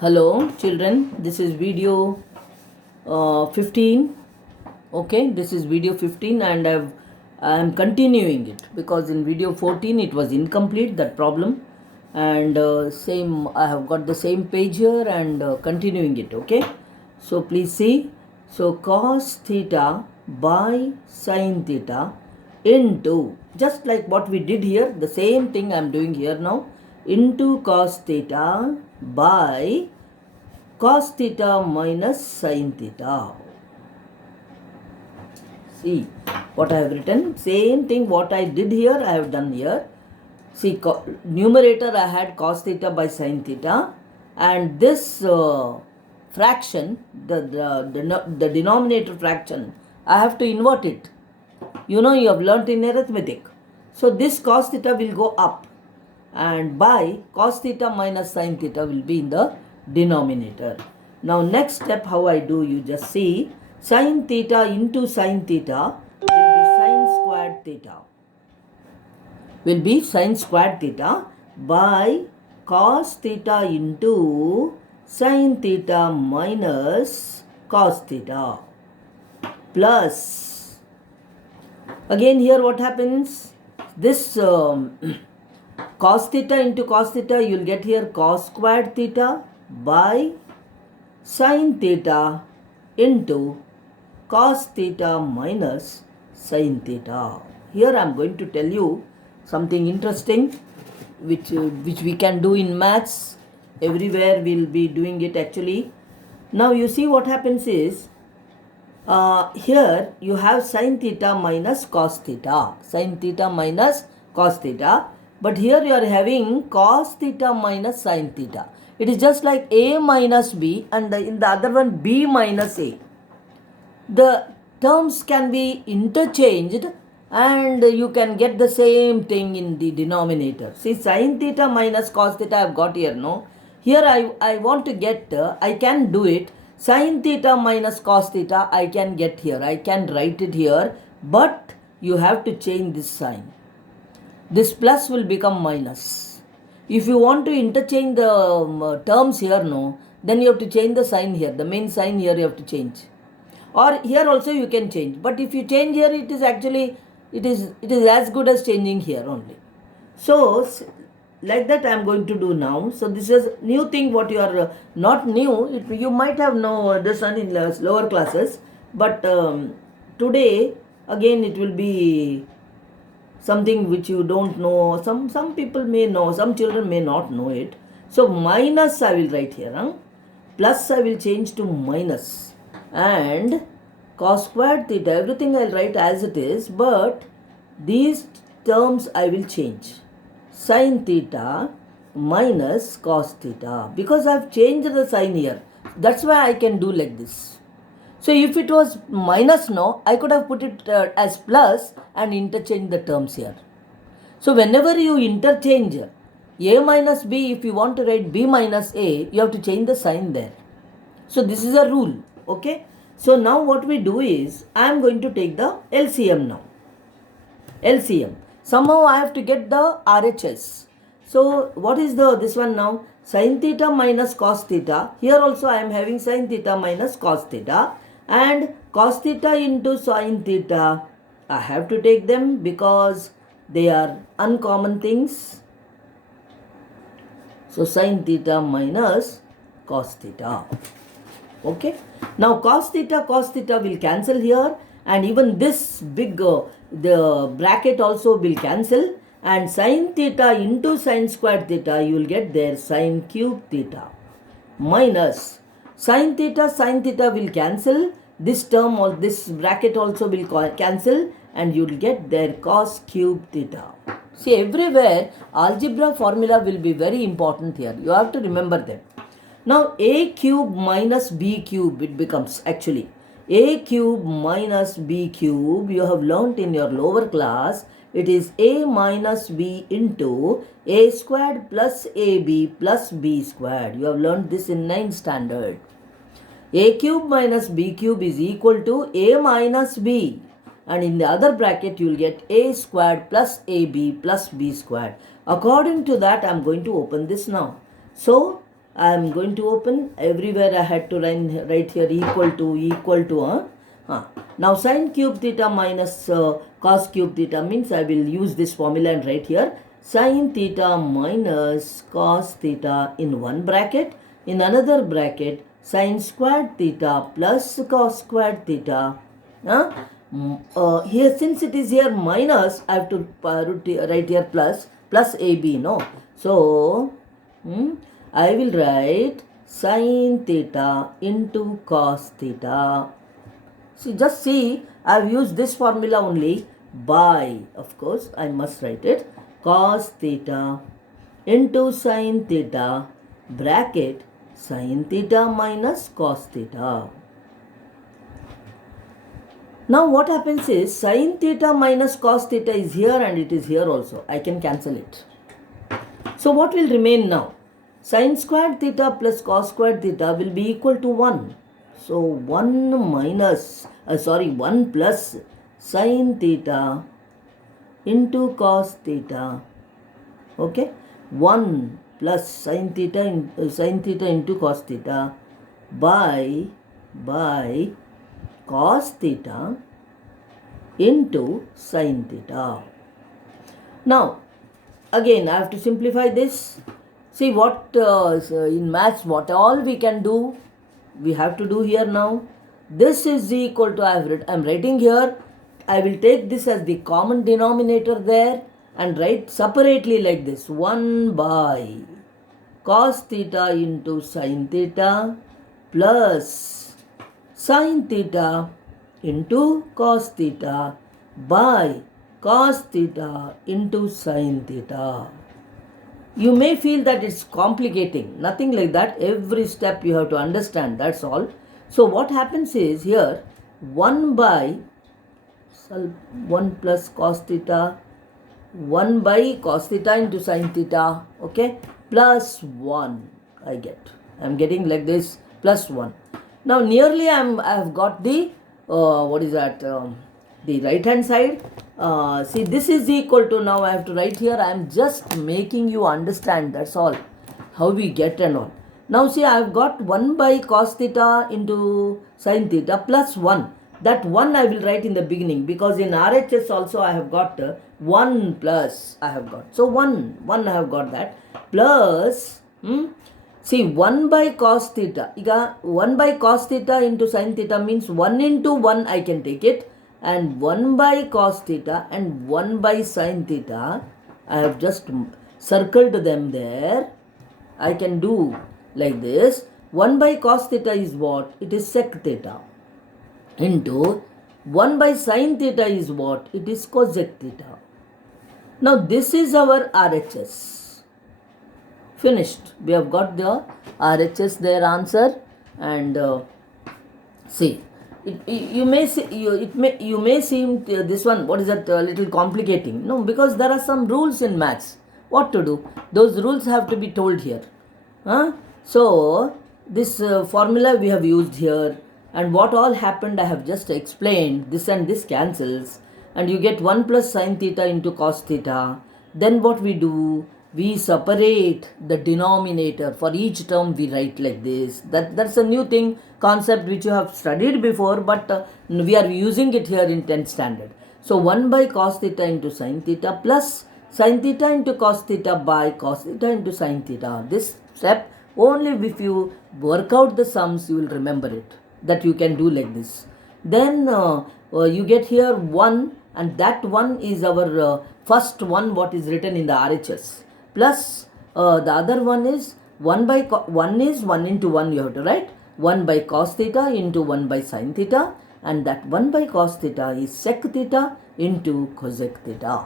Hello children, this is video 15. Okay, this is video 15 and I'm continuing it because in video 14 it was incomplete, that problem, and same I have got the same page here and continuing it. Okay, so please see. So cos theta by sin theta into, just like what we did here, the same thing I'm doing here now, into cos theta by cos theta minus sin theta. See what I have written, same thing what I did here I have done here. See, numerator I had cos theta by sin theta, and this fraction, the denominator fraction, I have to invert it. You know, you have learnt in arithmetic. So this cos theta will go up, and by cos theta minus sin theta will be in the denominator. Now next step how I do, you just see, sin theta into sin theta will be sin squared theta. Will be sin squared theta by cos theta into sin theta minus cos theta plus, again here what happens, this cos theta into cos theta, you will get here cos squared theta by sin theta into cos theta minus sin theta. Here I am going to tell you something interesting which we can do in maths. Everywhere we will be doing it actually. Now you see what happens is, here you have sin theta minus cos theta, sin theta minus cos theta, but here you are having cos theta minus sin theta. It is just like a minus b, and in the other one b minus a. The terms can be interchanged and you can get the same thing in the denominator. See, sin theta minus cos theta I have got here, no? Here I want to get, I can do it, sin theta minus cos theta I can get here. I can write it here, but you have to change this sign. This plus will become minus. If you want to interchange the terms here, no, then you have to change the sign here. The main sign here you have to change. Or here also you can change. But if you change here, it is actually, it is as good as changing here only. So like that I am going to do now. So this is new thing what you are, not new, you might have know this one in lower classes, but today again it will be something which you don't know. Some people may know, some children may not know it. So minus I will write here, plus I will change to minus, and cos squared theta, everything I will write as it is, but these terms I will change. Sin theta minus cos theta, because I have changed the sign here. That's why I can do like this. So if it was minus, no, I could have put it as plus and interchange the terms here. So whenever you interchange a minus b, if you want to write b minus a, you have to change the sign there. So this is a rule. Okay. So now what we do is, I am going to take the LCM now. LCM. Somehow I have to get the RHS. So what is this one now? Sin theta minus cos theta. Here also I am having sin theta minus cos theta. And cos theta into sin theta, I have to take them because they are uncommon things. So sin theta minus cos theta. Okay. Now cos theta will cancel here, and even this big the bracket also will cancel, and sin theta into sin squared theta, you will get there sin cube theta minus sin theta will cancel, this term or this bracket also will cancel, and you will get there cos cube theta. See, everywhere algebra formula will be very important here. You have to remember them. Now a cube minus b cube, it becomes actually a cube minus b cube. You have learnt in your lower class, it is a minus b into a squared plus ab plus b squared. You have learnt this in 9th standard. A cube minus b cube is equal to a minus b, and in the other bracket you will get a squared plus ab plus b squared. According to that I am going to open this now. So I am going to open. Everywhere I had to write here equal to. Now sin cube theta minus cos cube theta means I will use this formula and write here sin theta minus cos theta in one bracket. In another bracket, sin squared theta plus cos squared theta. Here, since it is here minus, I have to write here plus AB, no? So, I will write sin theta into cos theta. See, just see, I have used this formula only by, of course, I must write it, cos theta into sin theta bracket sin theta minus cos theta. Now what happens is sin theta minus cos theta is here and it is here also. I can cancel it. So what will remain now? Sin squared theta plus cos squared theta will be equal to 1. So 1 plus sin theta into cos theta. Okay, 1 plus sin theta into cos theta by cos theta into sin theta. Now again I have to simplify this. See what in maths what all we can do, we have to do here now. This is equal to, I am writing here, I will take this as the common denominator there and write separately like this, 1 by cos theta into sin theta plus sin theta into cos theta by cos theta into sin theta. You may feel that it's complicating. Nothing like that. Every step you have to understand. That's all. So what happens is here 1 by 1 plus cos theta, 1 by cos theta into sin theta, okay, plus 1 I get. I'm getting like this, plus 1. Now nearly I have got the the right hand side. See, this is equal to, now I have to write here, I am just making you understand, that's all, how we get and all. Now see, I have got 1 by cos theta into sin theta plus 1. That 1 I will write in the beginning because in RHS also I have got 1 plus I have got. So 1 I have got that plus, see 1 by cos theta. 1 by cos theta into sin theta means 1 into 1 I can take it. And 1 by cos theta and 1 by sin theta, I have just circled them there. I can do like this. 1 by cos theta is what? It is sec theta. Into 1 by sin theta is what? It is cosec theta. Now this is our RHS. Finished. We have got the RHS there answer. And see. You may seem this one, what is that, little complicating. No, because there are some rules in maths. What to do? Those rules have to be told here. So this formula we have used here, and what all happened I have just explained. This and this cancels, and you get 1 plus sin theta into cos theta. Then what we do? We separate the denominator. For each term we write like this. That's a new thing, concept which you have studied before, but we are using it here in 10th standard. So 1 by cos theta into sin theta plus sin theta into cos theta by cos theta into sin theta. This step, only if you work out the sums you will remember it, that you can do like this. Then you get here 1, and that 1 is our first one what is written in the RHS. Plus the other one is 1 by 1 is 1 into 1 you have to write. 1 by cos theta into 1 by sin theta, and that 1 by cos theta is sec theta into cosec theta.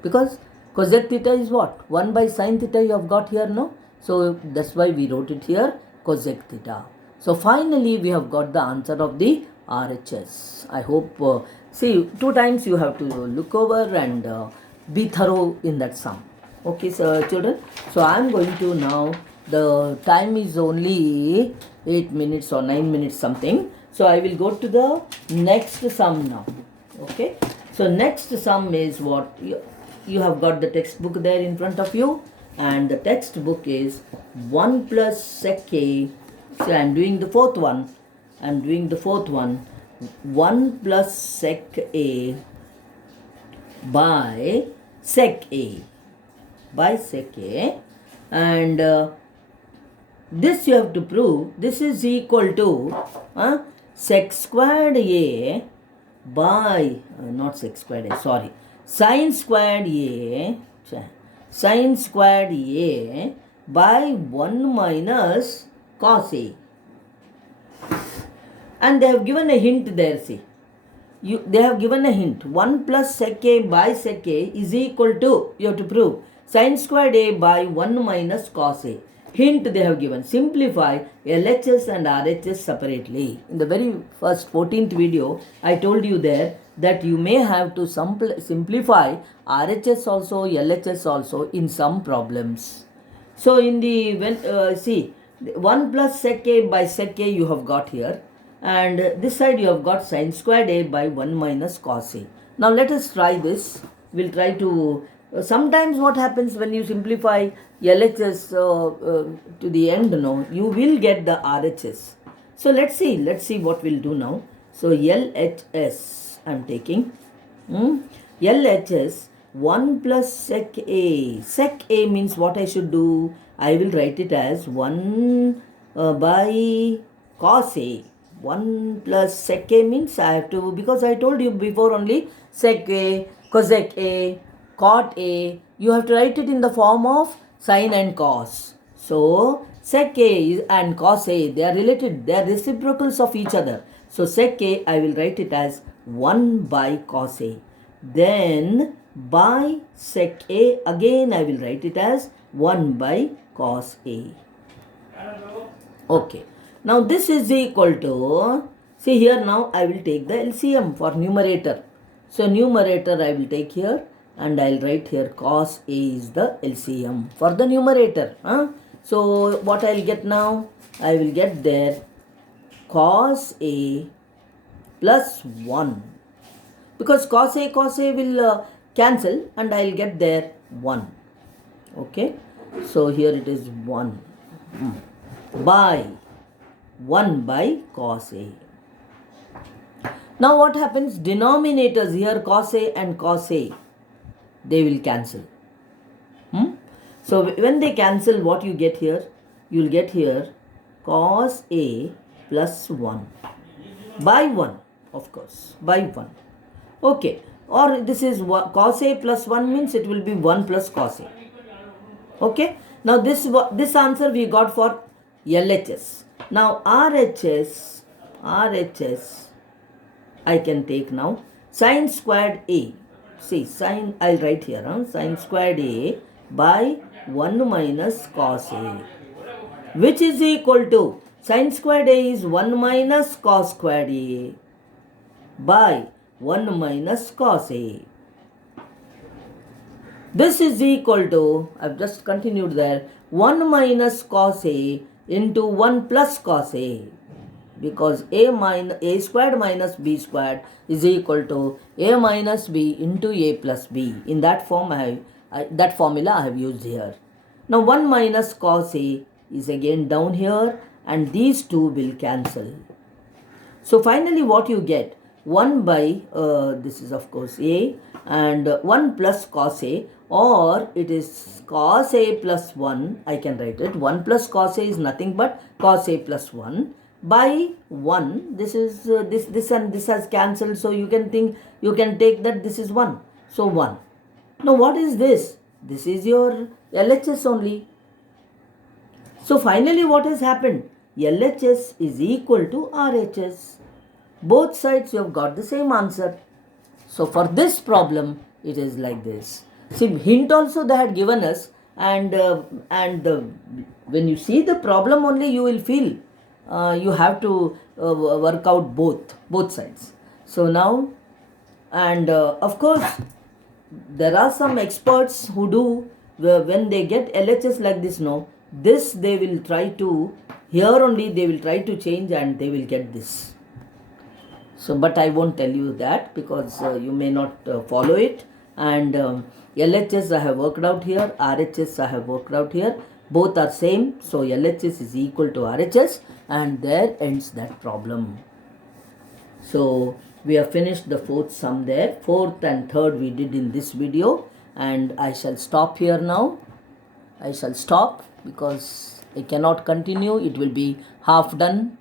Because cosec theta is what? 1 by sin theta you have got here, no? So that's why we wrote it here, cosec theta. So finally we have got the answer of the RHS. I hope, see, 2 times you have to look over and be thorough in that sum. Okay, so children, so I am going to now, the time is only 8 minutes or 9 minutes something. So I will go to the next sum now. Okay, so next sum is what? You have got the textbook there in front of you. and the textbook is 1 plus sec a. So I am doing the fourth one. 1 plus sec a by sec a. And this you have to prove. This is equal to sec squared a by not sec squared a, sorry, sine squared a by 1 minus cos a. And they have given a hint there, see. They have given a hint. 1 plus sec a by sec a is equal to, you have to prove, sine squared a by 1 minus cos a. Hint they have given. Simplify LHS and RHS separately. In the very first 14th video, I told you there that you may have to simplify RHS also, LHS also in some problems. So in the, see, 1 plus sec a by sec a you have got here. And this side you have got sine squared a by 1 minus cos a. Now let us try this. We'll try to, sometimes what happens when you simplify LHS to the end, you will get the RHS. So let's see what we'll do now. So LHS I'm taking. LHS 1 plus sec a. Sec a means what I should do? I will write it as 1 by cos a. 1 plus sec a means I have to, because I told you before only, sec a, cosec a, cot a, you have to write it in the form of sine and cos. So sec a and cos a, they are related, they are reciprocals of each other. So sec a, I will write it as 1 by cos a. Then by sec a, again I will write it as 1 by cos a. Okay. Now this is equal to, see here now I will take the LCM for numerator. So numerator I will take here and I will write here cos a is the LCM for the numerator. So what I will get now? I will get there cos a plus 1. Because cos a will cancel and I will get there 1. Okay. So here it is 1 by 1 by cos a. Now what happens? Denominators here, cos a and cos a, they will cancel. So when they cancel, what you get here? You will get here cos a plus 1 by 1, of course, by 1. Okay. Or this is cos a plus 1 means it will be 1 plus cos a. Okay. Now this answer we got for LHS. Now RHS I can take now sine squared a. See, sine, I'll write here, sine squared a by 1 minus cos a, which is equal to, sine squared a is 1 minus cos squared a by 1 minus cos a. This is equal to, I've just continued there, 1 minus cos a into 1 plus cos a, because a squared minus b squared is equal to a minus b into a plus b. In that form that formula I have used here. Now 1 minus cos a is again down here and these two will cancel. So finally what you get? 1 by, this is of course a, and 1 plus cos a, or it is cos a plus 1, I can write it. 1 plus cos a is nothing but cos a plus 1 by 1. This is this and this has cancelled, so you can take that this is 1. So 1. Now what is this? This is your LHS only. So finally what has happened? LHS is equal to RHS. Both sides you have got the same answer. So for this problem it is like this. See, hint also they had given us, and when you see the problem only you will feel you have to work out both sides. So now, and of course there are some experts who do, when they get LHS like this, this they will try to, here only they will try to change and they will get this. So but I won't tell you that because you may not follow it. and LHS I have worked out here, RHS I have worked out here. Both are same, so LHS is equal to RHS, and there ends that problem. So we have finished the fourth sum there. Fourth and third we did in this video, and I shall stop here now. I shall stop because I cannot continue. It will be half done.